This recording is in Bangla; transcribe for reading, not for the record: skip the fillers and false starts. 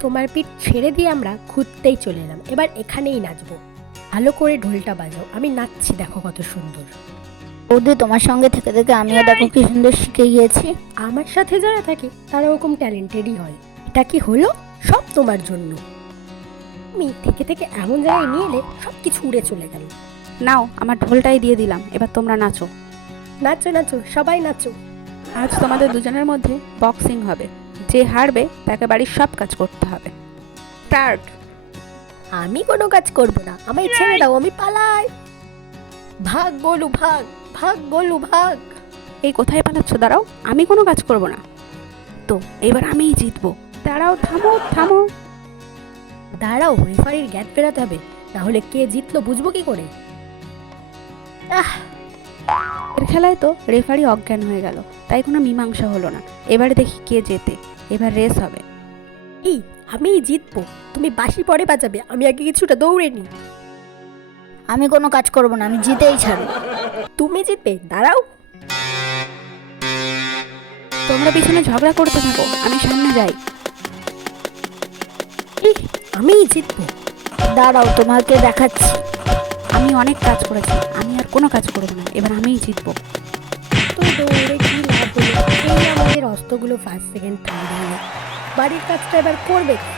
তোমার পিঠ ছেড়ে দিয়ে আমরা ঘুরতেই চলে এলাম। এবার এখানেই নাচবো। ভালো করে ঢোলটা বাজাও, আমি নাচছি, দেখো কত সুন্দর। বৌদি, তোমার সঙ্গে থেকে থেকে আমিও দেখো কি সুন্দর শিখে গিয়েছি। আমার সাথে যারা থাকে তারা ওরকম ট্যালেন্টেডই হয়। এটা কি হলো? সব তোমার জন্য। আমি থেকে থেকে এমন জায়গায় নিয়ে এলে সব কিছু উড়ে চলে গেল। নাও, আমার ঢোলটাই দিয়ে দিলাম, এবার তোমরা নাচো। নাচো নাচো, সবাই নাচো। আজ তোমাদের দুজনের মধ্যে বক্সিং হবে। যে হারবে তাকে বাড়ির সব কাজ করতে হবে। স্টার্ট। আমি কোনো কাজ করব না, আমায় ছেড়ে দাও, আমি পালাই। ভাগ গোলু ভাগ, ভাগ গোলু ভাগ। এই কোথায় পালাচ্ছ? দাঁড়াও, আমি কোনো কাজ করব না। তো এবার আমিই জিতবো। দাঁড়াও, থামো থামো। দাঁড়াও, রেফারির জ্ঞান ফেরাতে হবে, না হলে কে জিতলো বুঝবো কি করে? এর খেলায় তো রেফারি অজ্ঞান হয়ে গেল, তাই কোনো মীমাংসা হলো না। এবারে দেখি কে জেতে। এবার রেস হবে। এই, আমিই জিতবো, তুমি বাঁশি পরে বাজাবে, আমি আগে কিছুটা দৌড়ে নিই। আমি কোনো কাজ করব না, আমি জিতেই ছাড়ব। তুমি জিতবে, দাঁড়াও। তোমরা পিছনে ঝগড়া করতে থাকো, আমি সামনে যাই। এই, আমিই জিতবো। দাঁড়াও, তোমাকে দেখাচ্ছি। আমি অনেক কাজ করেছি, আমি আর কোনো কাজ করবো না। এবার আমিই জিতবো। তো দৌড়ে কি লাভ হলো? এই আমাদের অস্ত্রগুলো ফার্স্ট সেকেন্ড থার্ড হলো। বাড়ির কাজটা এবার করবে কে?